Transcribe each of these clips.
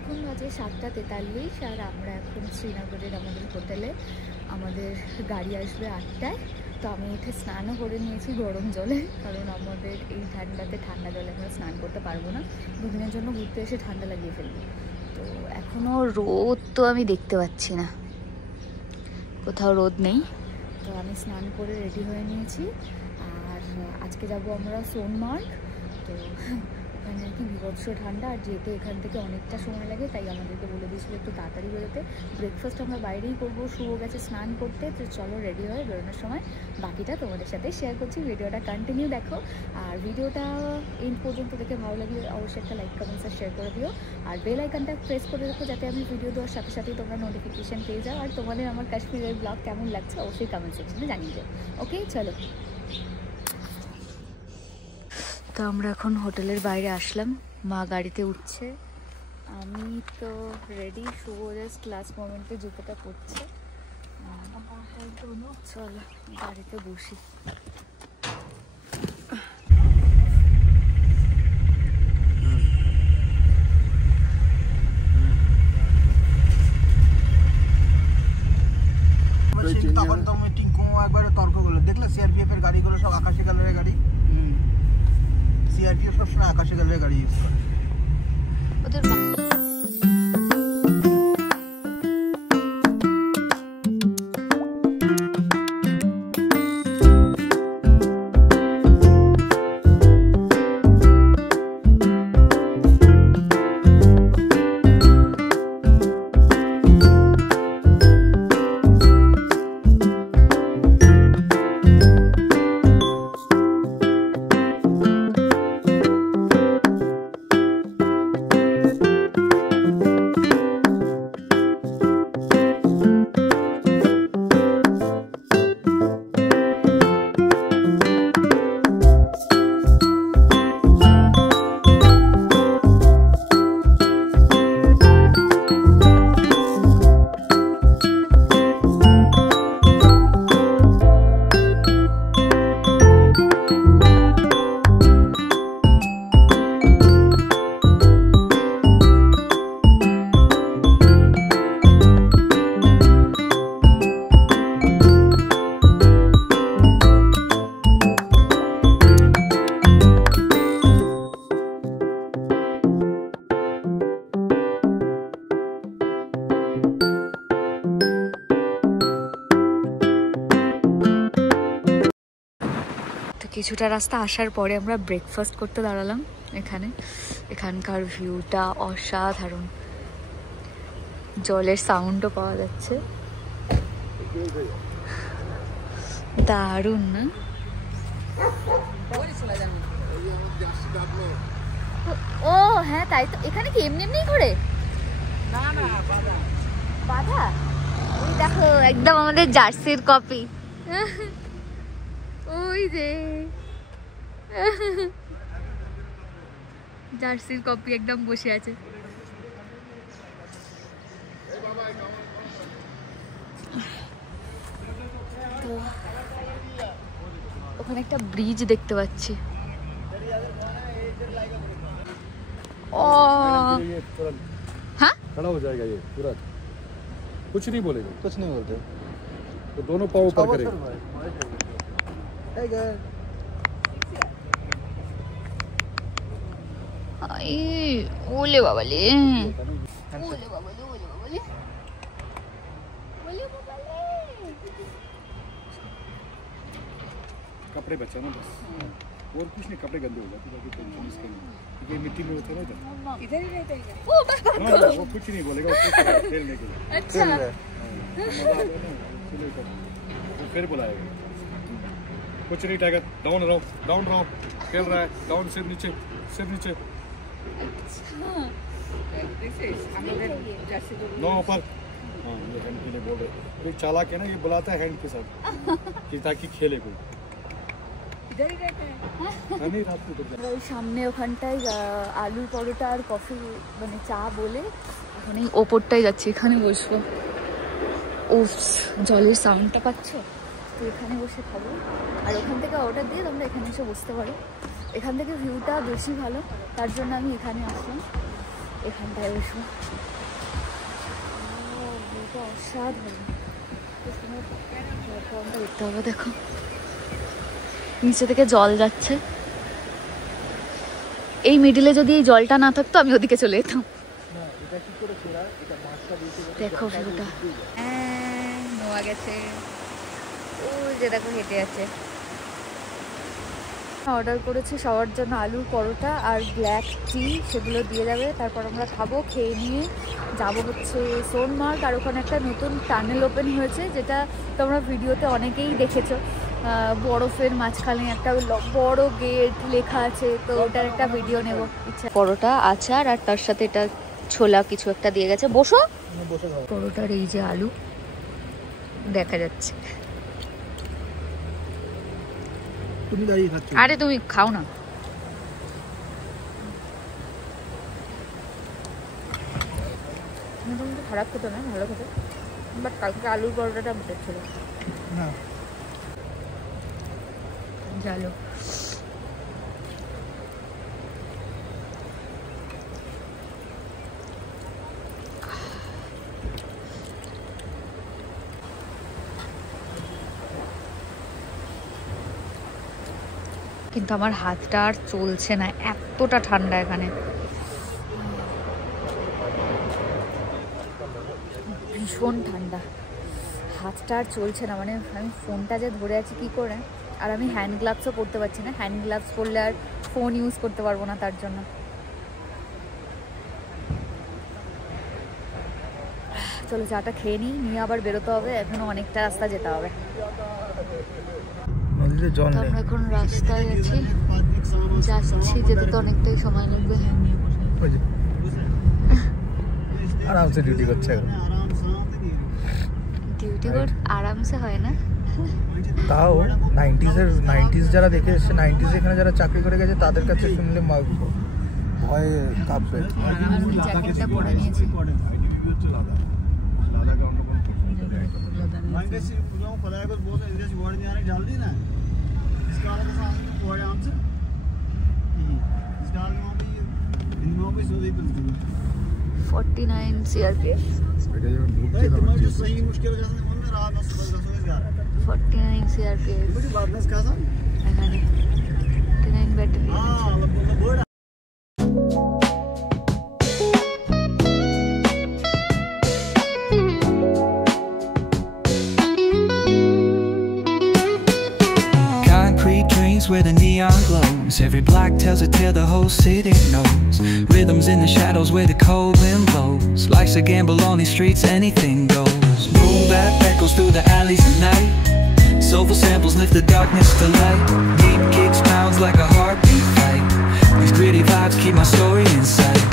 এখন বাজে 7:43 আর আমরা এখন শ্রীনগরের আমাদের হোটেলে। আমাদের গাড়ি আসবে 8টায়। তো আমি উঠে স্নানও করে নিয়েছি গরম জলে, কারণ আমাদের এই ঠান্ডাতে ঠান্ডা জলে আমরা স্নান করতে পারবো না, দুদিনের জন্য ঘুরতে এসে ঠান্ডা লাগিয়ে ফেলবো। তো এখনও রোদ তো আমি দেখতে পাচ্ছি না, কোথাও রোদ নেই। তো আমি স্নান করে রেডি হয়ে নিয়েছি। আর আজকে যাব আমরা সোনমার্গ। তো ওখানে আর কি বিভৎস ঠান্ডা, আর যেতে এখান থেকে অনেকটা সময় লাগে, তাই আমাদেরকে বলে দিয়েছিল একটু তাড়াতাড়ি বেরোতে। ব্রেকফাস্ট আমরা বাইরেই করবো, শুভ গেছে স্নান করতে। তো চলো রেডি হয়ে বেরোনোর সময় বাকিটা তোমাদের সাথে শেয়ার করছি। ভিডিওটা কন্টিনিউ দেখো, আর ভিডিওটা এন্ড পর্যন্ত দেখে ভালো লাগলে অবশ্যই একটা লাইক কমেন্টস আর শেয়ার করে দিও। আর বেল আইকনটা প্রেস করে রাখো, যাতে আমি ভিডিও দেওয়ার সাথে সাথেই তোমরা নোটিফিকেশান পেয়ে যাও। আর তোমাদের আমার কাশ্মীরের ব্লগ কেমন লাগছে অবশ্যই কমেন্ট সেকশনে জানিয়ে যাও। ওকে, চলো। তো আমরা এখন হোটেলের বাইরে আসলাম, মা গাড়িতে উঠছে, আমি তো রেডি। শুভ জাস্ট লাস্ট মোমেন্টে জুতোটা পড়ছে। চলো গাড়িতে বসি। তখন তো টিঙ্কু একবার তর্ক করলো, দেখলে সিআরপিএফ এর গাড়িগুলো সব আকাশি কালারের গাড়ি। সিআরপিএফ সবসময় আকাশি কালারের গাড়ি ইউজ করে। ওদের কিছুটা রাস্তা আসার পরে আমরা ব্রেকফাস্ট করতে দাঁড়ালাম এখানে। এখানকার ভিউটা অসাধারণ, জলের সাউন্ডও পাওয়া যাচ্ছে, দারুণ না? ও হ্যাঁ, তাই তো। এখানে কি এমনি এমনি ঘোরে? না না, বাধা। ওই দেখো একদম আমাদের জার্সির কপি, ওই যে জার্সির কপি একদম বসে আছে। তো ওখানে একটা ব্রিজ দেখতে পাচ্ছি। ও हाँ खड़ा हो जाएगा ये तुरंत, कुछ नहीं बोलेगा, कुछ नहीं बोलते। तो दोनों पाँव ऊपर करेगा। ओले बाबाले, ओले बाबाले, ओले बाबाले, ओले बाबाले। कपड़े बचा ना बस, और कुछ नहीं, कपड़े गंदे हो जाते बाकी टेंशन इसके नहीं, ये मिट्टी में होते ना इधर ही रहते हैं। वो कुछ नहीं बोलेगा, उसको खेलने के लिए। अच्छा, फिर बुलाएगा, कुछ नहीं, टाइगर डाउन रहो, डाउन रहो, खेल रहा है, डाउन, सिर नीचे, सिर नीचे, नो ऊपर। हाँ ये घंटी ने बोल रहे अभी चालाक है ना, ये बुलाता है हैंड के साथ कि ताकि खेले कोई। नहीं रात को ওই সামনে ওখানটায় আলুর পরোটা আর কফি মানে চা বলে এখন এই ওপরটায় যাচ্ছি, এখানে বসবো। ও জলের সাউন্ডটা পাচ্ছ তো, এখানে বসে খাবো। আর ওখান থেকে অর্ডার দিয়ে তোমরা এখানে এসে বসতে পারো। এখান থেকে ভিউটা বেশি ভালো, তার জন্য আমি এখানে আসলাম, এখানটায় বসবো। ভিউটা অসাধারণ, দেখতে হবে। দেখো নিচে থেকে জল যাচ্ছে, এই মিডিলে যদি এই জলটা না থাকতো আমি ওদিকে চলে যেতাম। দেখো ভিউটা, নোয়া গেছে, ও যে দেখো হেঁটে আছে। অর্ডার করেছি সবার জন্য আলুর পরোটা আর ব্ল্যাক টি, সেগুলো দিয়ে যাবে। তারপর আমরা খাবো, খেয়ে নিয়ে যাবো হচ্ছে সোনমার্গ। আর ওখানে একটা নতুন টানেল ওপেন হয়েছে, যেটা তোমরা ভিডিওতে অনেকেই দেখেছো। বরফের মাঝখানে একটা বড় গেট লেখা আছে, তো ওটার একটা ভিডিও নেব ইচ্ছা। পরোটা, আচার আর তার সাথে এটা ছোলা কিছু একটা দিয়ে গেছে। বসো। পরোটার এই যে আলু দেখা যাচ্ছে। তুমি দাঁড়িয়ে খাচ্ছ? আরে তুমি খাও না। মোটামুটি খারাপ খেতো না, ভালো খেতো, বাট কালকে আলুর পরোটাটা বেটার ছিল। না জালো কিন্তু আমার হাতটা আর চলছে না, এতটা ঠান্ডা এখানে। ভীষণ ঠান্ডা, হাতটা আর চলছে না। মানে আমি ফোনটা যে ধরে আছি কি করে, আর আমি হ্যান্ড গ্লাভসও পরতে পারছি না। হ্যান্ড গ্লাভস পরলে আর ফোন ইউজ করতে পারবো না, তার জন্য। চলো চাটা খেয়ে নিয়ে আবার বেরোতে হবে, এখনো অনেকটা রাস্তা যেতে হবে। আমরা এখন রাস্তায় আছি, যাচ্ছি, যেতে তো অনেকটাই সময় লাগবে। আরামসে ডিউটি করছে, ডিউটি আরামসে হয় না। তাও 90s যারা দেখে এসছে, 90s এখানে যারা চাকরি করে গেছে তাদের কাছে শুনলে ভয়ে কাঁপবে। জ্যাকেটটা পরে নিয়েছি। CRPF 49 CRPF এখানে 49 battery. Where the neon glows, every block tells a tale the whole city knows. Rhythms in the shadows where the cold wind blows. Life's a gamble on these streets, anything goes. Boom bap echoes through the alleys at night. Soulful samples lift the darkness to light. Deep kicks pounds like a heartbeat fight. These gritty vibes keep my story in sight.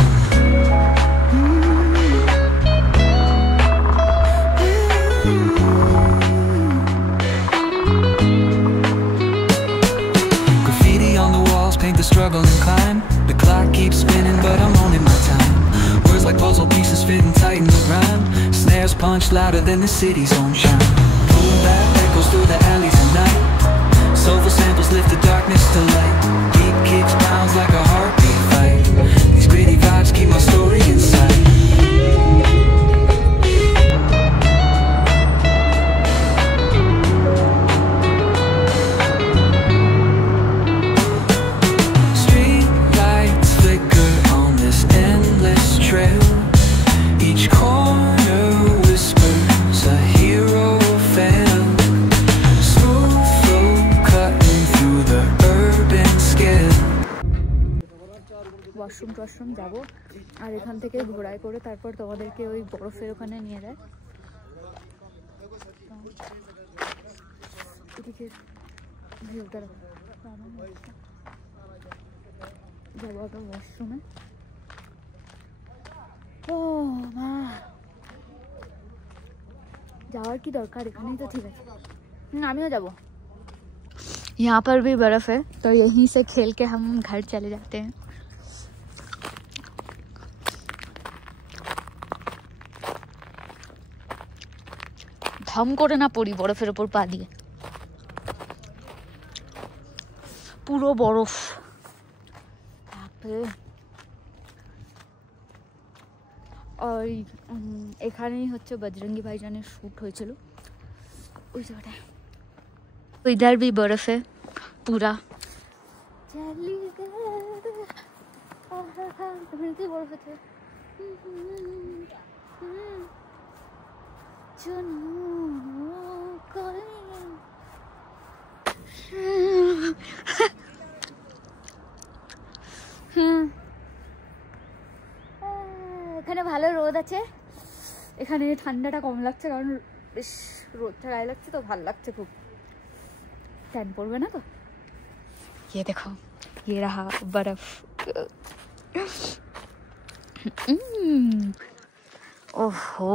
The struggle and climb. The clock keeps spinning, but I'm owning my time. Words like puzzle pieces fitting tight in the rhyme. Snares punch louder than the city's own chime. Boom bap echoes through the alleys at night. Soulful samples lift the darkness to light. Deep kicks pounds like a heartbeat fight. These gritty vibes keep my story inside. Washroom যাবো, আর এখান থেকে ঘোড়ায় করে তারপর তোমাদেরকে ওই বরফের ওখানে নিয়ে যায়। এদিকে ভিউটা যাবো একটা ওয়াশরুমে। ও মা, जावर की दरकार एखाने तो ठीक है आमियो जाबो। यहाँ पर भी बर्फ है तो यहीं से खेल के हम घर चले जाते हैं। धम करे ना पड़ी बरफेर ऊपर पा दिए পুরো বরফ। আর এখানেই হচ্ছে বজরঙ্গি ভাইজানের শ্যুট হয়েছিল ওই জায়গাটায়। इधर भी बर्फ है पूरा। बर्फ है এখানে ভালো রোদ আছে, এখানে ঠান্ডাটা কম লাগছে কারণ বেশ রোদটা গায়ে লাগছে তো ভালো লাগছে খুব। टैन पड़े ना तो ये देखो ये रहा बर्फ। ओहो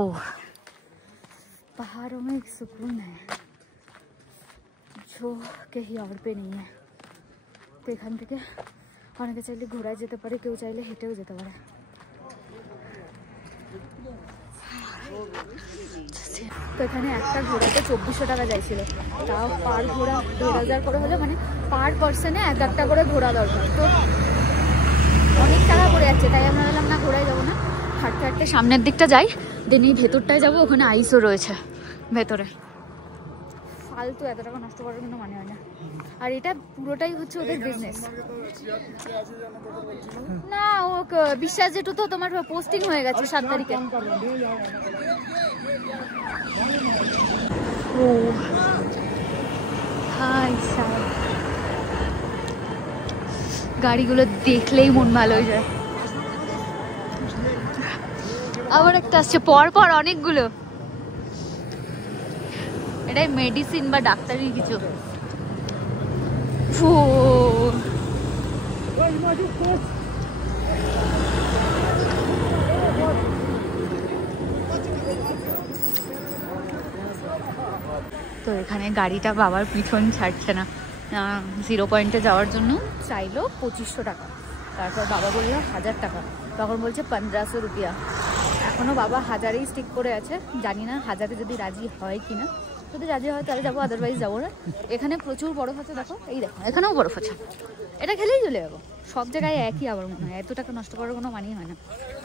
पहाड़ों में एक सुकून है जो कहीं और पे नहीं है। तो এখান থেকে অনেকে চাইলে ঘোড়ায় যেতে পারে, কেউ চাইলে হেঁটেও যেতে পারে। তো এখানে একটা ঘোড়াতে 2400 টাকা চাইছিল, তাও পার ঘোড়া 1000 করে হলে মানে পার পার্সনে এক একটা করে ঘোড়া দরকার। তো অনেক টাকা পড়ে যাচ্ছে, তাই আমরা বললাম না ঘোড়ায় যাবো না, হাঁটতে হাঁটতে সামনের দিকটা যাই, দেন এই ভেতরটায় যাবো, ওখানে আইসও রয়েছে ভেতরে। ফালতু এত টাকা নষ্ট করার কোনো মানে হয় না। আর এটা পুরোটাই হচ্ছে ওদের বিজনেস না। ও বিশ্বাস যেটু তো তোমার পোস্টিং হয়ে গেছে 7 তারিখে। ও হাই সাহেব, গাড়িগুলো দেখলেই মন ভালো হয়ে যায়। আবার একটা আসছে পর পর অনেকগুলো, এটাই মেডিসিন বা ডাক্তারি কিছু। তো এখানে গাড়িটা বাবার পিছন ছাড়ছে না, 0 পয়েন্টে যাওয়ার জন্য চাইলো 2500 টাকা। তারপর বাবা বললো 1000 টাকা, তখন বলছে 1500 রুপিয়া। এখনও বাবা 1000এই স্টিক করে আছে, জানি না 1000-এ যদি রাজি হয় কিনা। যদি রাজি হয় তাহলে যাবো, আদারওয়াইজ যাবো না। এখানে প্রচুর বরফ আছে, দেখো এই দেখো এখানেও বরফ আছে, এটা খেলেই চলে যাবো। সব জায়গায় একই আবার মনে হয়, এত টাকা নষ্ট করার কোনো মানেই হয় না।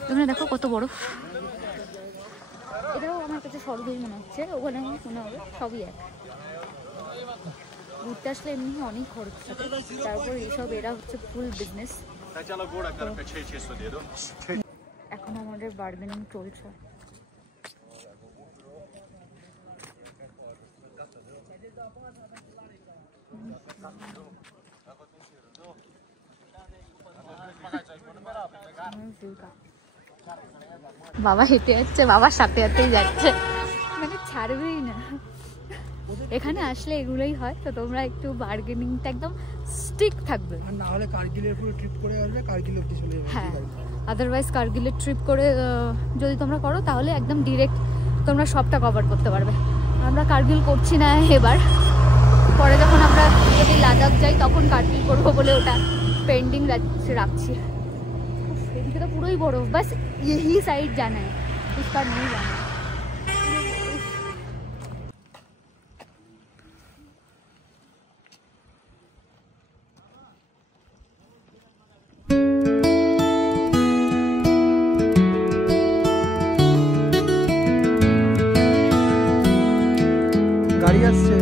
এখানে দেখো কত বরফ, এটাও আমার কাছে স্বর্গই মনে হচ্ছে, ওখানে মনে হবে সবই এক। ঘুরতে আসলে এমনি অনেক খরচ থাকে, তারপর এইসব এরা হচ্ছে ফুল বিজনেস। এখন আমাদের বার্গেনিং চলছে। বাবা হেঁটে যাচ্ছে, বাবার সাথে সাথেই যাচ্ছে, মানে ছাড়বেই না। এখানে আসলে এগুলোই হয়, তো তোমরা একটু বার্গেনিংটা একদম স্ট্রিক থাকবে, না হলে কার্গিলের পুরো ট্রিপ করে আসবে, কার্গিল অবধি চলে যাবে। হ্যাঁ, আদারওয়াইজ কার্গিলের ট্রিপ করে যদি তোমরা করো তাহলে একদম ডিরেক্ট তোমরা সবটা কভার করতে পারবে। আমরা কার্গিল করছি না এবার, পরে যখন আমরা যদি লাদাখ যাই তখন কার্গিল করবো বলে ওটা পেন্ডিং রাখছি। এদিকে তো পুরোই বরফ, বাস यही साइड जाना है, उसका नहीं जाना है। গাড়ি আসছে।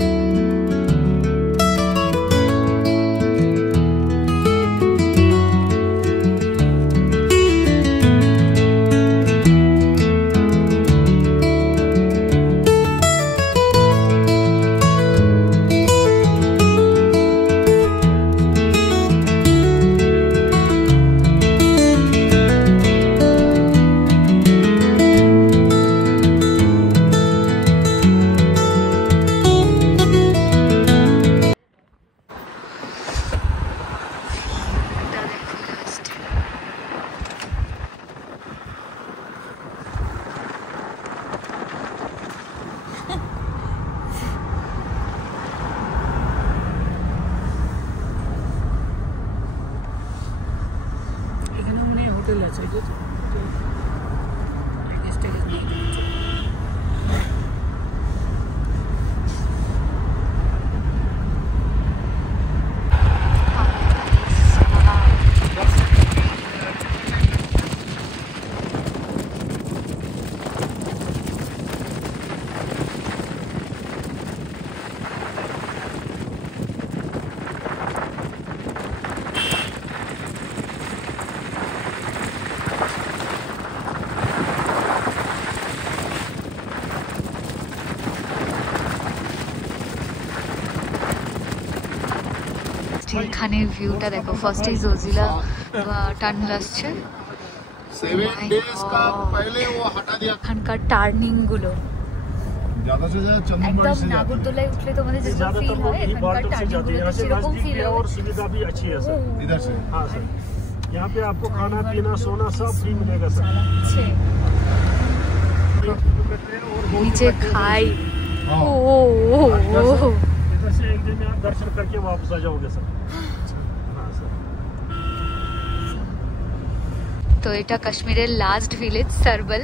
এখানে ভিউটা দেখো, ফার্স্টেই জোজিলা টানেল আসছে, এখানকার টার্নিং গুলো একদম নাগরদোলায় উঠলে তোমাদের যেরকম ফিল হয়, এখানকার টার্নিং গুলো সেরকম ফিল হয়। और सुविधा भी अच्छी है सर इधर से। हाँ सर, यहाँ पे आपको खाना पीना सोना सब फ्री मिलेगा सर। नीचे खाई, इधर से एक दिन में आप दर्शन करके वापस आ जाओगे सर। हाँ सर। तो এটা কাশ্মীরের লাস্ট ভিলেজ सरबल,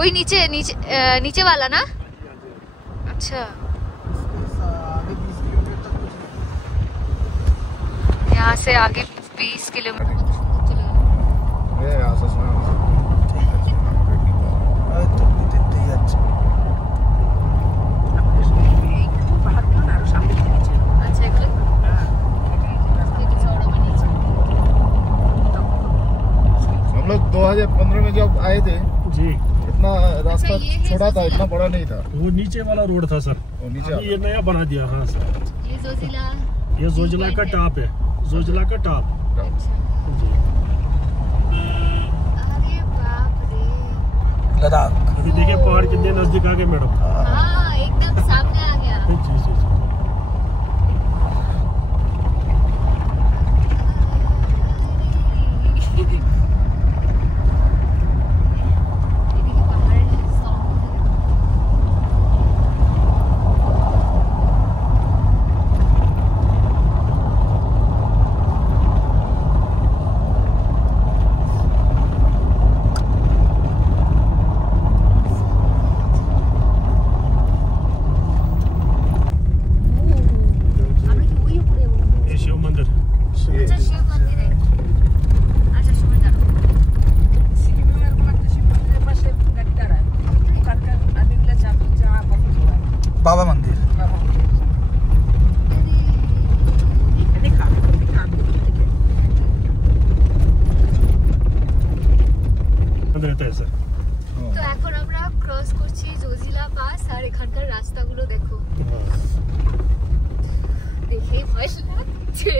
ওই নিচে নিচে নিচে वाला ना। अच्छा, यहाँ से आगे 20 किलोमीटर। हम लोग 2015 में जब आए थे जी, इतना रास्ता छोटा था, इतना बड़ा नहीं था। वो नीचे वाला रोड था सर, वो नीचे ये नया बना दिया। हाँ सर, ये जोजिला का टॉप है, जोजिला का टॉप जी। अरे बाप रे, लद्दाख। अभी देखिए पहाड़ कितने नजदीक आ गए मैडम। हाँ एकदम सामने आ गया। जी जी जी। बाबा मंदिर। তো এখন আমরা ক্রস করছি জোজিলা পাস, আর এখানকার রাস্তাগুলো দেখো, দেখেই ভয় লাগছে।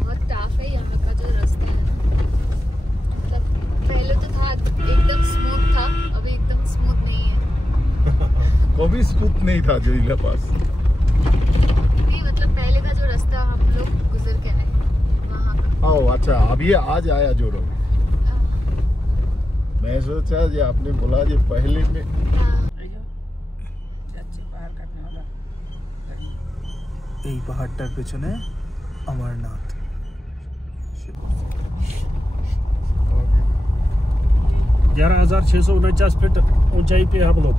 बहुत टफ है यहाँ का जो रास्ता है, मतलब पहले तो था एकदम स्मूथ था, अभी एकदम स्मूथ नहीं है। कभी स्मूथ नहीं था जोजिला पास। नहीं मतलब पहले का जो रास्ता हम लोग गुजर के आए वहाँ का। हाँ अच्छा, अभी आज आया जो रोड। मैं सोचा ये आपने बोला ये पहले में। এই পাহাড়টার পেছনে अमरनाथ। 11,649 फीट ऊंचाई पे हम लोग।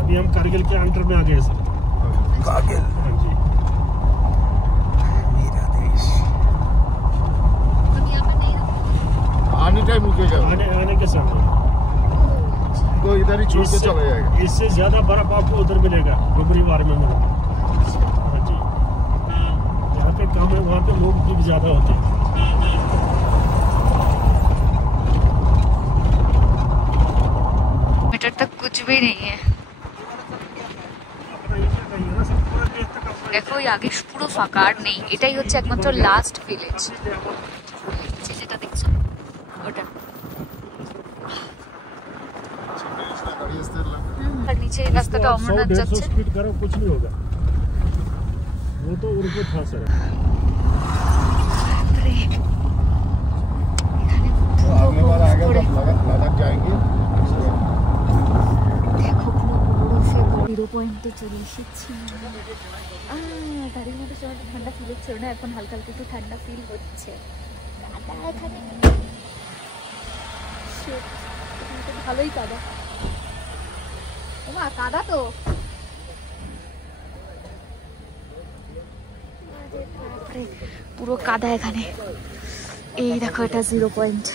अभी हम कारगिल के अंडर में आ गए सर। कारगिल हाँ जी, मेरा देश। अब यहाँ पे नहीं रहो। आने टाइम रुकेगा, आने के सामने तो इधर ही छोड़ के चला जाएगा। इससे ज्यादा बर्फ आपको उधर मिलेगा, डुमरीवार में मिलेगा। हाँ जी, यहाँ पे कम है, वहाँ पे लोग भी ज्यादा होते हैं। मीटर तक कुछ भी नहीं है। দেখো আগে পুরো ফাঁকা, আর নেই। এটাই হচ্ছে একমাত্র লাস্ট ভিলেজ, যেটা দেখছো ওটা। আর নিচে এই রাস্তাটা অমরনাথ যাচ্ছে। स्पीड करो कुछ नहीं होगा, वो तो उनको था सर। अगले बार आएगा तो लद्दाख जाएंगे। দেখো পুরো বরফে জিরো পয়েন্টে চলে এসেছি। গাড়ির মধ্যে সময় ঠান্ডা ফিল হচ্ছিল না, এখন হালকা হালকা একটু ঠান্ডা ফিল হচ্ছে। কাদা এখানে, ভালোই কাদা। ওমা কাদা তো, পুরো কাদা এখানে। এই দেখো এটা 0 পয়েন্ট।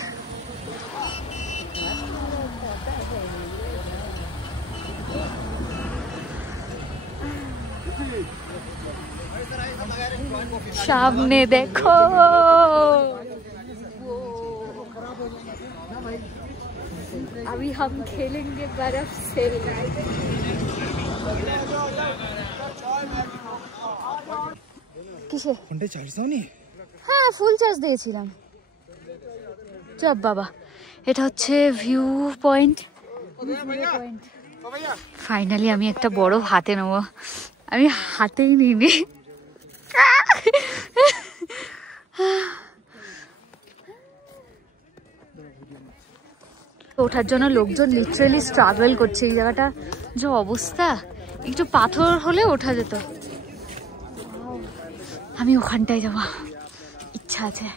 সামনে দেখো, আর अभी हम खेलेंगे बर्फ से। কিসে ফোনটা চার্জ দাওনি? হ্যাঁ ফুল চার্জ দিয়েছিলাম। চপ বাবা, এটা হচ্ছে ভিউ পয়েন্ট। ফাইনালি আমি একটা বরফ হাতে নেবো, আমি হাতেই নিইনি। ওঠার জন্য লোকজন লিটারালি স্ট্রাগল করছে। এই জায়গাটা যে অবস্থা, একটু পাথর হলে ওঠা যেত। আমি ওখানটায় যাবো, ইচ্ছা আছে।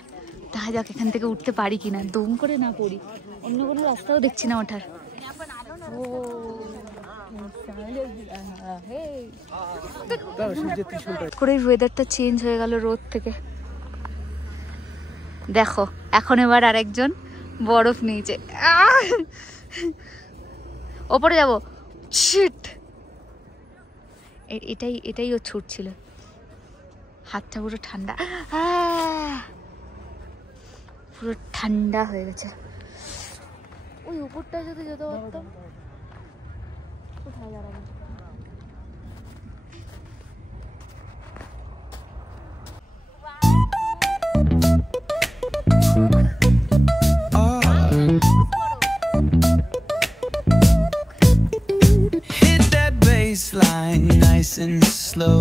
দেখা যাক এখান থেকে উঠতে পারি কিনা, দম করে না পড়ি। অন্য কোনো রাস্তাও দেখছি না ওঠার। করে ওয়েদারটা চেঞ্জ হয়ে গেল রোদ থেকে। দেখো এখন এবার আরেকজন বরফ নিয়েছে। ওপরে যাবো, শিট। এটাই ও ছুটছিল। হাতটা পুরো ঠান্ডা, পুরো ঠান্ডা হয়ে গেছে। ওই উপরটা যদি যেতে পারতাম। কোথায় দাঁড়াবো? Hit that baseline nice and slow.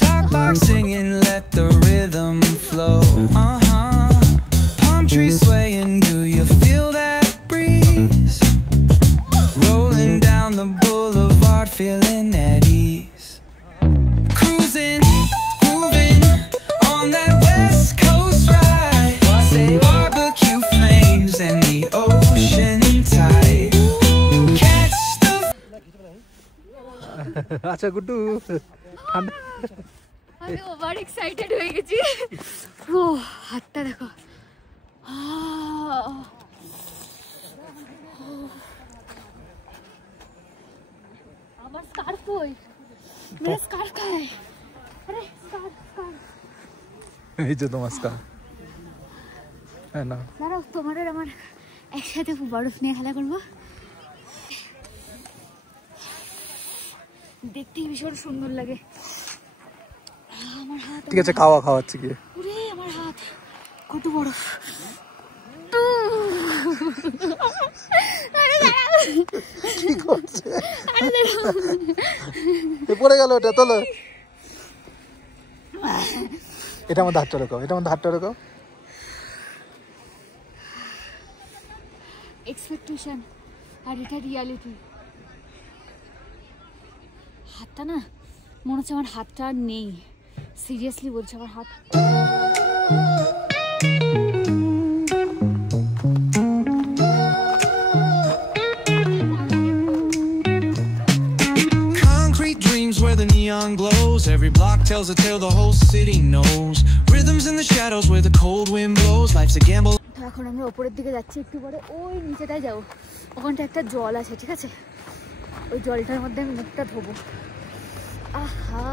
Talk box singing, let the rhythm flow. Palm trees swaying, do you feel that breeze? Rolling down the boulevard, feeling at ease. Cruising, grooving on that west coast ride. Say barbecue flames and the ocean tide. Catch the আচ্ছা গুড্ডু, ঠান্ডা। আমি over excited হয়ে গেছি। ও হাতটা দেখো। আমার scarf কই? मेरा स्कार्फ कहाँ है? अरे स्कार्फ। এই যে তোমার স্কার্ফ। হ্যাঁ না, দাঁড়াও, তোমার আর আমার একসাথে বরফ নিয়ে খেলা করবো। দেখতেই ভীষণ সুন্দর লাগে। আমার হাত, ঠিক আছে খাওয়াচ্ছি গিয়ে। ওরে আমার হাত কত বরফ। কি করছে? পড়ে গেল ওটা, তোলো। এটা আমার হাতটা রাখো, এটা আমার হাতটা রাখো। এক্সপেকটেশন আর এটা রিয়ালিটি। হাতটা না মনে হচ্ছে আমার হাতটা আর নেই। সিরিয়াসলি বলছি, আমার হাত। concrete dreams where the neon glows. Every block tells a tale the whole city knows. Rhythms in the shadows where the cold wind blows. Life's a gamble. এখন আমরা উপরের দিকে যাচ্ছি, একটু পরে ওই নিচেটায় যাবো। ওখানটা একটা জল আছে, ঠিক আছে? ওই জলটার মধ্যে আমি মুখটা ধোবো। আহা,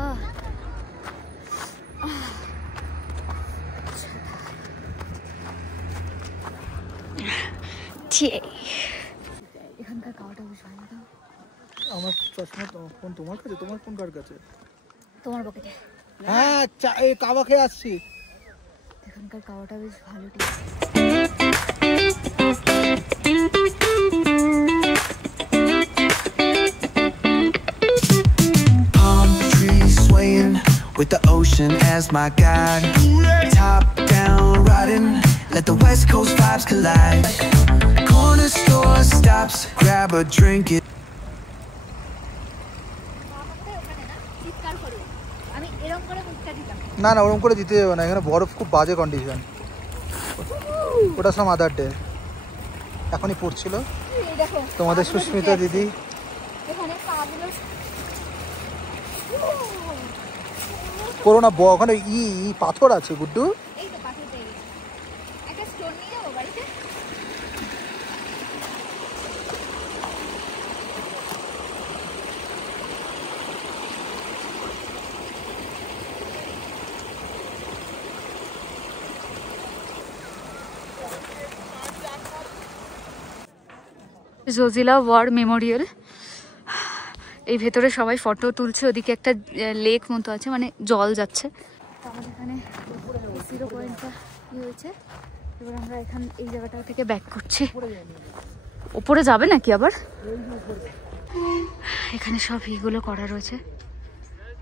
এখানকার খাওয়াটা বেশ ভালো। দাও আমার চশমা ফোন তোমার কাছে? তোমার ফোন কার কাছে? তোমার পকেটে। হ্যাঁ, এই কাবা খেয়ে আসছি। এখানকার খাওয়াটা বেশ ভালো। Palm trees swaying with the ocean as my guide. Top down riding, let the west coast vibes collide. Corner store stops, grab a drink. না না, ওরকম করে দিতে যাবে না, এখানে বরফ খুব বাজে কন্ডিশন। ওটা সব আদার ডে, এখনই পড়ছিল। তোমাদের সুস্মিতা দিদি করো না, ওখানে পাথর আছে গুড্ডু। Zojila war Memorial. এই ভেতরে সবাই ফটো তুলছে, ওদিকে একটা লেক মতো আছে, মানে জল যাচ্ছে। আমাদের এখানে 0 পয়েন্টটা কি হয়েছে, এবার আমরা এই জায়গাটা থেকে ব্যাক করছি। উপরে যাবে নাকি আবার? এখানে সব এইগুলো করা রয়েছে।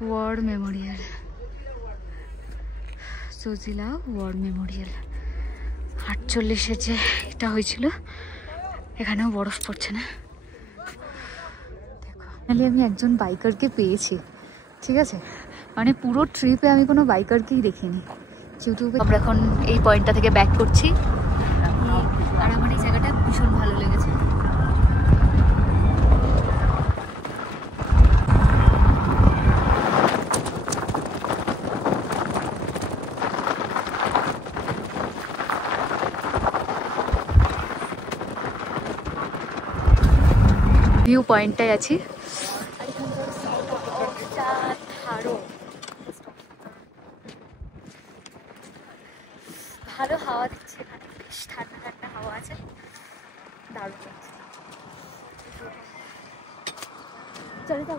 War memorial, Zojila war memorial. 48-এ যে এটা হয়েছিল, এখানেও বরফ পড়ছে না। দেখো, আমি একজন বাইকারকে পেয়েছি, ঠিক আছে, মানে পুরো ট্রিপে আমি কোনো বাইকারকেই দেখিনি। ইউটিউবে আমরা এখন এই পয়েন্টটা থেকে ব্যাক করছি, আর আমার এই জায়গাটা ভীষণ ভালো লেগেছে। ভিউ পয়েন্টটাই আছি। ভালো হাওয়া দিচ্ছে এখানে, বেশ ঠান্ডা ঠান্ডা হাওয়া আছে, দারুণ লাগছে। চলো তো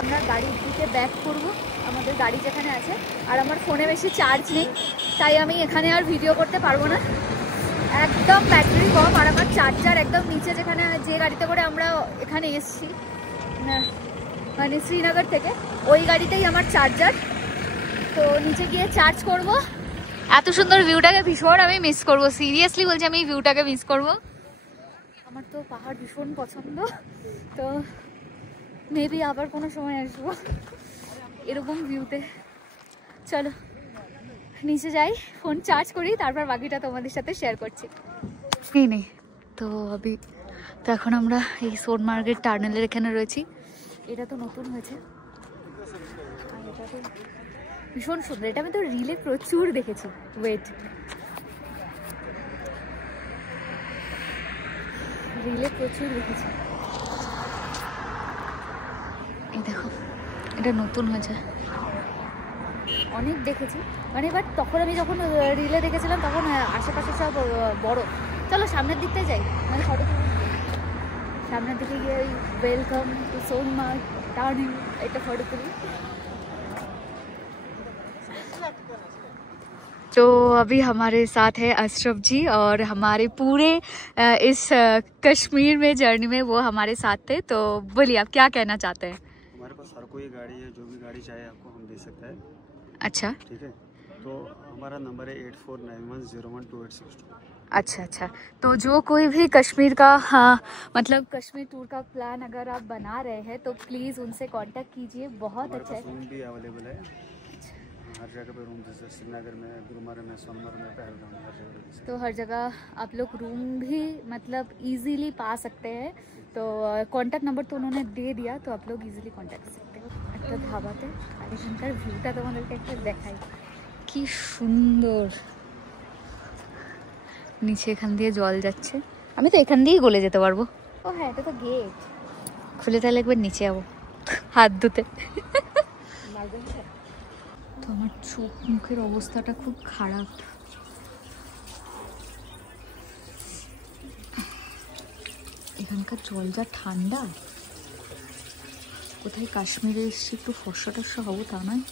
আমরা গাড়ির দিকে ব্যাক করবো, আমাদের গাড়ি যেখানে আছে। আর আমার ফোনে বেশি চার্জ নেই, তাই আমি এখানে আর ভিডিও করতে পারবো না, একদম ব্যাটারি কম। আর আমার চার্জার একদম নিচে, যেখানে যে গাড়িতে করে আমরা এখানে এসছি মানে শ্রীনগর থেকে, ওই গাড়িতেই আমার চার্জার। তো নিচে গিয়ে চার্জ করব। এত সুন্দর ভিউটাকে ভীষণ আমি মিস করব, সিরিয়াসলি বলছি, আমি ভিউটাকে মিস করব। আমার তো পাহাড় ভীষণ পছন্দ, তো মেবি আবার কোনো সময় আসবো এরকম ভিউতে। চলো নিচে যাই, ফোন চার্জ করি, তারপর বাকিটা তোমাদের সাথে শেয়ার করছি। নেই তো তো এখন আমরা এই সোনমার্গের টার্নেলের এখানে রয়েছি। এটা তো নতুন হয়েছে, আর এটা তো ভীষণ সুন্দর। এটা আমি তো রিলে প্রচুর দেখেছি। রিলে প্রচুর দেখেছি। এই দেখো, এটা নতুন হয়েছে, অনেক দেখেছি মানে। বাট তখন আমি যখন রিলে দেখেছিলাম তখন আশেপাশে সব বড়। চলো সামনের দিকটাই যাই, মানে ফটো সামনের দিকে গিয়ে ওই ওয়েলকাম टू सोनमार्ग टार्निंग এটা ফটো তুলি। तो अभी हमारे साथ है अशरफ जी, और हमारे पूरे इस कश्मीर में जर्नी में वो हमारे साथ थे। तो बोलिए, आप क्या कहना चाहते हैं? हमारे पास हर कोई गाड़ी है, जो भी गाड़ी चाहे आपको हम दे सकते हैं। अच्छा, ठीक है, तो हमारा नंबर है 8491012862। अच्छा अच्छा। तो जो कोई भी कश्मीर का, हाँ मतलब कश्मीर टूर का प्लान अगर आप बना रहे हैं तो प्लीज़ उनसे कांटेक्ट कीजिए, बहुत अच्छा है। रूम भी अवेलेबल है हर जगह पे, रूम जैसे श्रीनगर में, गुलमर्ग में, सोनमर्ग में, पहलगाम में, हर जगह। तो हर जगह आप लोग रूम भी मतलब इजीली पा सकते हैं। तो कांटेक्ट नंबर तो उन्होंने दे दिया, तो आप लोग इजीली कांटेक्ट कर सकते हो। একটা ধাবাতে আর এখানকার ভিউটা তোমাদেরকে একটা দেখাই, কি সুন্দর। নিচে এখান দিয়ে জল যাচ্ছে, আমি তো এখান দিয়েই গলে যেতে পারবো। ও হ্যাঁ, এটা তো গেট খুলে, তাহলে একবার নিচে যাবো হাত ধুতে। তো আমার চোখ মুখের অবস্থাটা খুব খারাপ। এখানকার জল যা ঠান্ডা, কোথায় কাশ্মীরে এসছি একটু ফর্সা টর্সা হবো তা নয়।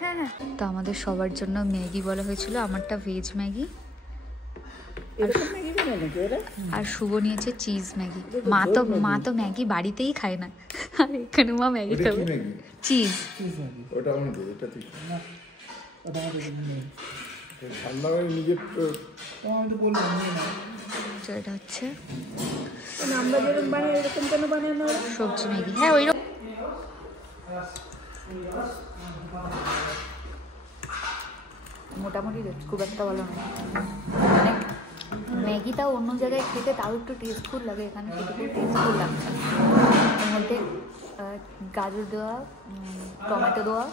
হ্যাঁ হ্যাঁ, তো আমাদের সবার জন্য ম্যাগি বলা হয়েছিল, আমারটা ভেজ ম্যাগি, আর শুভ নিয়েছে চিজ ম্যাগি। মা তো ম্যাগি বাড়িতেই খায় না, আর এখানে মা ম্যাগি খাবে চিজ। এটা হচ্ছে সবজি ম্যাগি। হ্যাঁ ওই মোটামুটি খুব একটা ভালো না, মানে ম্যাগিটাও অন্য জায়গায় খেতে তাও একটু টেস্টফুল লাগে, এখানে সেটুকু টেস্টফুল লাগছে। এর মধ্যে গাজর দেওয়া, টমেটো দেওয়া,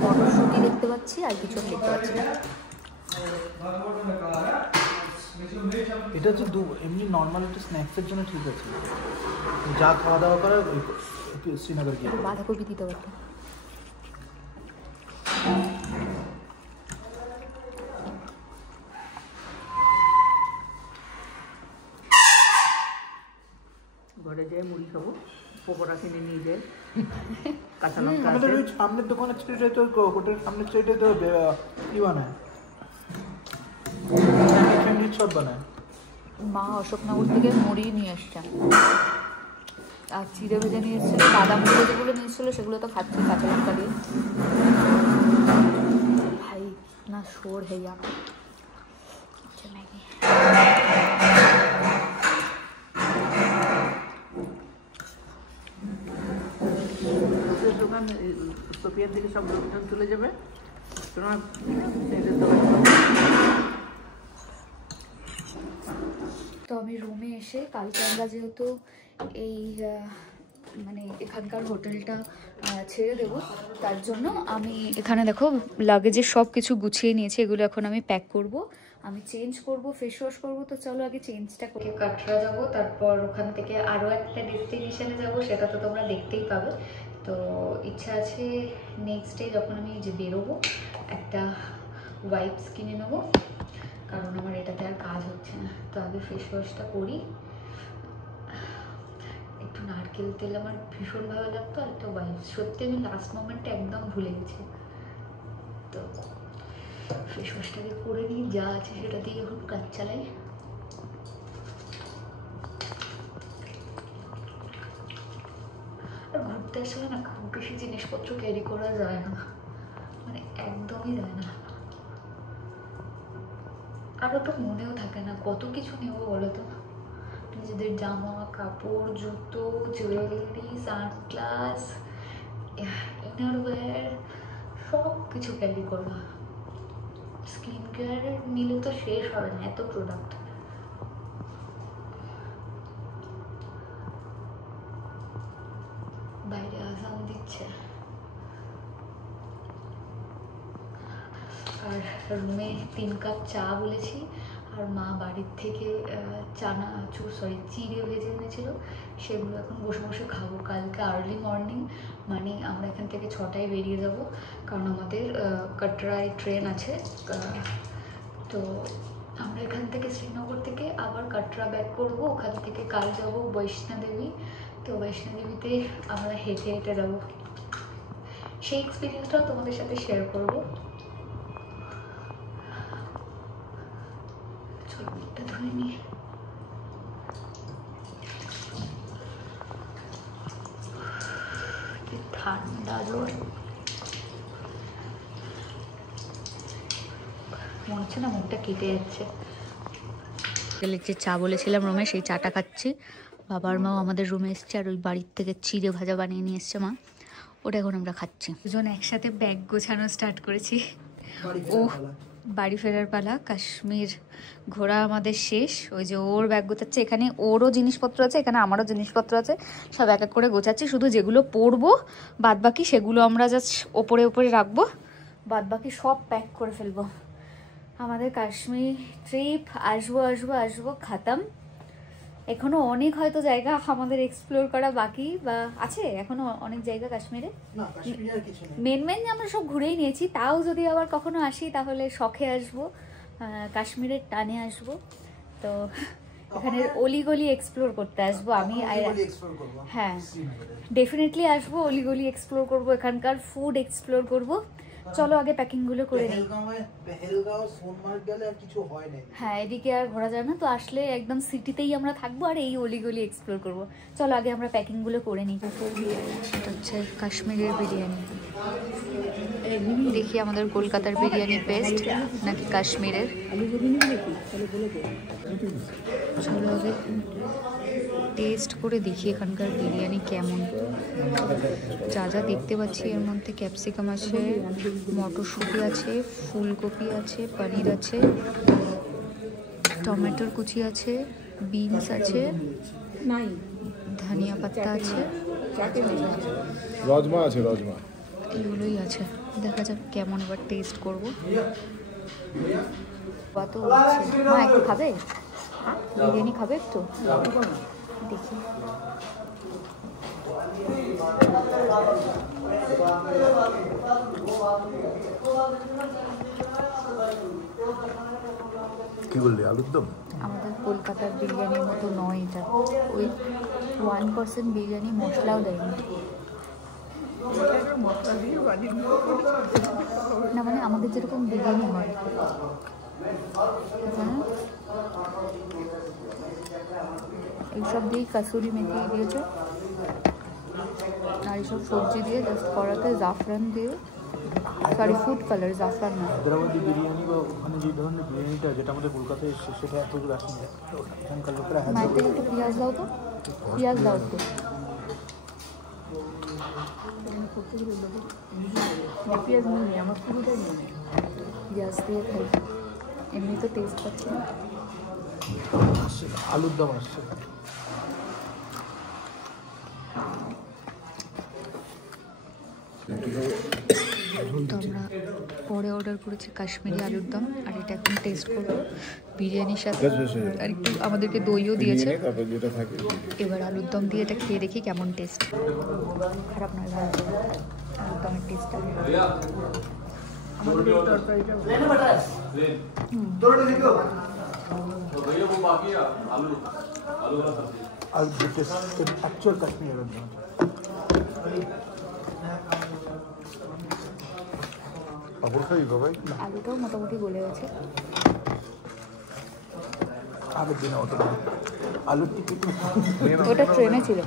মটরশুঁটি দেখতে পাচ্ছি, আর কিছু দেখতে পাচ্ছি না। এটা হচ্ছে এমনি নর্মাল একটা স্ন্যাক্সের জন্য ঠিক আছে, যা খাওয়া দাওয়া করে শ্রীনগর গিয়ে বাঁধাকপি দিতে পারতো। ঘরে যাই মুড়ি খাবো, পকোড়া কিনে নিয়ে যাই, কাঁচা লঙ্কা আমাদের ওই সামনের দোকানের ছেলেটাই তো হোটেলের সামনের ছেলেটাই তো কি বানায়, ফ্যামিলি চপ বানায়। মা অশোকনগর থেকে মুড়ি নিয়ে এসছে আর চিড়ে ভেজে নিয়ে এসেছিলো, বাদাম ভেজে যেগুলো নিয়ে এসেছিলো সেগুলো তো খাচ্ছি কাঁচা লঙ্কা দিয়ে। ভাই না শোর হে यहाँ ম্যাগি। দোকান সোফিয়ার দিকে সব লোকজন চলে যাবে, তো আমি রুমে এসে কালকে আমরা যেহেতু এই মানে এখানকার হোটেলটা ছেড়ে দেব, তার জন্য আমি এখানে দেখো লাগেজের সব কিছু গুছিয়ে নিয়েছি। এগুলো এখন আমি প্যাক করব, আমি চেঞ্জ করব, ফেস ওয়াশ করবো। তো চলো আগে চেঞ্জটা করে কাটরা যাব, তারপর ওখান থেকে আরও একটা ডেস্টিনেশনে যাব, সেটা তো তোমরা দেখতেই পাবে। তো ইচ্ছা আছে নেক্সট ডে যখন আমি যে বেরোবো একটা ওয়াইপস কিনে নেবো, কারণ আমার এটাতে আর কাজ হচ্ছে না। তো আগে ফেস ওয়াশটা করি। একটু নারকেল তেল আমার ভীষণ ভালো লাগতো, আর একটা ওয়াইপস। সত্যি আমি লাস্ট মোমেন্টে একদম ভুলে গেছি। তো ফেস ওয়াশটাকে করে নিই, যা আছে সেটা দিয়ে এখন কাজ চালাই। আর ঘুরতে আসলে না খুব বেশি জিনিসপত্র ক্যারি করা যায় না, মানে একদমই যায় না। আর তো মনেও থাকে না কত কিছু নেবো বলো তো। নিজেদের জামা কাপড়, জুতো, জুয়েলারি, সানগ্লাস, ইনারওয়্যার সব কিছু ক্যারি করা। স্কিন কেয়ার নিলে তো শেষ হবে না, এত প্রোডাক্ট। বাইরে আসাম দিচ্ছে, আর রুমে 3 কাপ চা বলেছি। আর মা বাড়ির থেকে চিড়ে ভেজে এনেছিল, সেগুলো এখন বসে বসে খাবো। কালকে আর্লি মর্নিং মানে আমরা এখান থেকে 6টায় বেরিয়ে যাব, কারণ আমাদের কাটরায় ট্রেন আছে। তো আমরা এখান থেকে শ্রীনগর থেকে আবার কাটরা ব্যাক করব, ওখান থেকে কাল যাব বৈষ্ণোদেবী। তো বৈষ্ণোদেবীতে আমরা হেঁটে হেঁটে যাবো, সেই এক্সপিরিয়েন্সটাও তোমাদের সাথে শেয়ার করবো। চলো মুখটা ধুয়ে নিয়ে ঠান্ডা জল মনে হচ্ছে না, মুখটা কেটে যাচ্ছে। যে চা বলেছিলাম রুমে, সেই চাটা খাচ্ছি। বাবার মাও আমাদের রুমে এসছে, আর ওই বাড়ির থেকে চিড়ে ভাজা বানিয়ে নিয়ে এসছে মা, ওটা এখন আমরা খাচ্ছি। দুজন একসাথে ব্যাগ গোছানো স্টার্ট করেছি। ও বাড়ি ফেরার পালা। কাশ্মীর ঘোরা আমাদের শেষ। ওই যে ওর ব্যাগ গোছাচ্ছে, এখানে ওরও জিনিসপত্র আছে, এখানে আমারও জিনিসপত্র আছে, সব এক এক করে গোছাচ্ছি। শুধু যেগুলো পরবো বাদবাকি সেগুলো আমরা জাস্ট ওপরে ওপরে রাখবো, বাদবাকি সব প্যাক করে ফেলবো। আমাদের কাশ্মীর ট্রিপ আসবো আসবো আসবো খাতাম। এখনো অনেক হয়তো জায়গা আমাদের এক্সপ্লোর করা বাকি বা আছে, এখনো অনেক জায়গা কাশ্মীরে। মেন আমরা সব ঘুরেই নিয়েছি, তাও যদি আবার কখনো আসি তাহলে শখে আসবো, কাশ্মীরের টানে আসবো। তো এখানের অলিগলি এক্সপ্লোর করতে আসবো আমি। হ্যাঁ ডেফিনেটলি আসবো, অলিগলি এক্সপ্লোর করবো, এখানকার ফুড এক্সপ্লোর করবো। চলো আগে প্যাকিং গুলো করে নিই। হ্যাঁ এদিকে আর ঘোরা যায় না, তো আসলে একদম সিটিতেই আমরা থাকবো আর এই অলিগলি এক্সপ্লোর করবো। চলো আগে আমরা প্যাকিং গুলো করে নিই। এটা হচ্ছে কাশ্মীরের বিরিয়ানি। দেখি আমাদের কলকাতার বিরিয়ানি বেস্ট নাকি কাশ্মীরের। চলো আগে টেস্ট করে দেখি এখানকার বিরিয়ানি কেমন। যা যা দেখতে পাচ্ছি এর মধ্যে ক্যাপসিকাম আছে, মটরশুঁটি আছে, ফুলকপি আছে, পনির আছে, টমেটোর কুচি আছে, বিনস আছে, ধনিয়া পাতা আছে, রাজমা আছে, রাজমা এগুলোই আছে। দেখা যাক কেমন এবার টেস্ট করবো। মা একটু খাবে? বিরিয়ানি খাবে একটু? দেখি। কি বললি, আলুর দম? আমাদের কলকাতার বিরিয়ানির মতো নয় এটা, ওই 1% বিরিয়ানি মশলাও দেয়নি। না মানে আমাদের যেরকম বিরিয়ানি হয়, এইসব দিয়েই কাসুরি মেথি দিয়েছে আর এইসব সবজি দিয়ে জাস্ট করাতে জাফরান দিয়ে, সরি ফুড কালার, জাফরান না। হায়দ্রাবাদি বিরিয়ানি বা ওখানে যে ধরনের বিরিয়ানিটা যেটা আমাদের কলকাতায় এসছে সেটা এত দূর আসেনি। এখানকার লোকেরা মায়ের থেকে একটু পেঁয়াজ দাও তো, পেঁয়াজ দাও একটু। পেঁয়াজ নিয়ে আমার পুরোটাই নিয়ে পেঁয়াজ দিয়ে খাই, এমনি তো টেস্ট পাচ্ছি না। আলুর দম আসছে। তো আমরা পরে অর্ডার করেছি কাশ্মীরি আলুর দম, আর এটা এখন টেস্ট করবো বিরিয়ানির সাথে। আর একটু আমাদেরকে দইও দিয়েছে। এবার আলুর দম দিয়ে এটা খেয়ে দেখি কেমন টেস্ট। খারাপ নয়, ভালো আলুর দমের টেস্টটা। অ্যাকচুয়াল কাশ্মীরি আলুর দম। আলুটাও মোটামুটি গলে গেছে। আগের দিনে অত আলুর টিকিট ওটা ট্রেনে ছিল।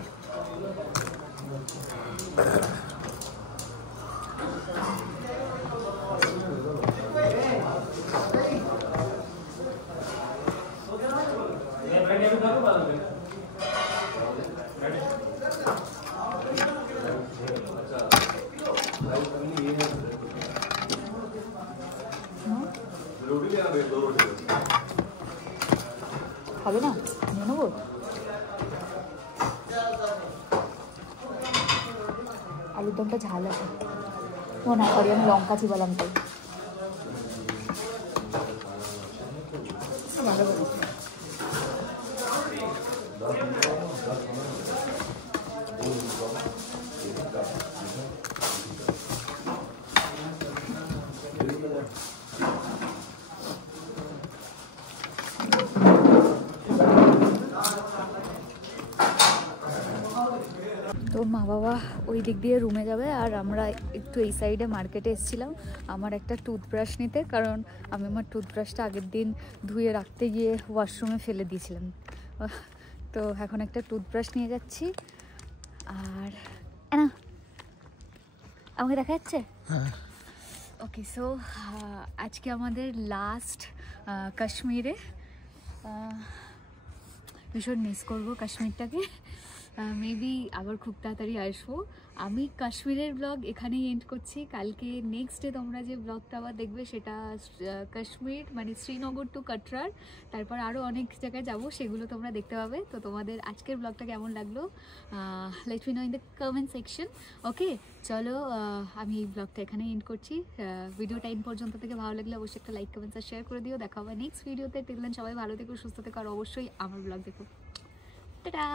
হবে না, নিয়ে নেবো। আলুর দমটা ঝাল আছে। ও না, সরি আমি লঙ্কা চিবালাম তাই। তো মা বাবা ওই দিক দিয়ে রুমে যাবে, আর আমরা একটু এই সাইডে মার্কেটে এসেছিলাম আমার একটা টুথব্রাশ নিতে, কারণ আমি আমার টুথব্রাশটা আগের দিন ধুয়ে রাখতে গিয়ে ওয়াশরুমে ফেলে দিয়েছিলাম। তো এখন একটা টুথব্রাশ নিয়ে যাচ্ছি। আর না, আমাকে দেখা যাচ্ছে? ওকে, সো আজকে আমাদের লাস্ট কাশ্মীরে। ভীষণ মিস করবো কাশ্মীরটাকে। মেবি আবার খুব তাড়াতাড়ি আসবো। আমি কাশ্মীরের ব্লগ এখানেই এন্ড করছি। কালকে নেক্সট ডে তোমরা যে ব্লগটা আবার দেখবে সেটা কাশ্মীর মানে শ্রীনগর টু কাটরার, তারপর আরও অনেক জায়গায় যাব, সেগুলো তোমরা দেখতে পাবে। তো তোমাদের আজকের ব্লগটা কেমন লাগলো let me know in the comment section. Okay, চলো আমি এই ব্লগটা এখানেই এন্ড করছি। ভিডিওটা এন্ড পর্যন্ত থেকে ভালো লাগলে অবশ্যই একটা লাইক, কমেন্টস আর শেয়ার করে দিও। দেখা হবে নেক্সট ভিডিওতে। টিল দেন সবাই ভালো থেকো, সুস্থ থেকো, আর অবশ্যই আমার ব্লগ দেখো। Ta-da!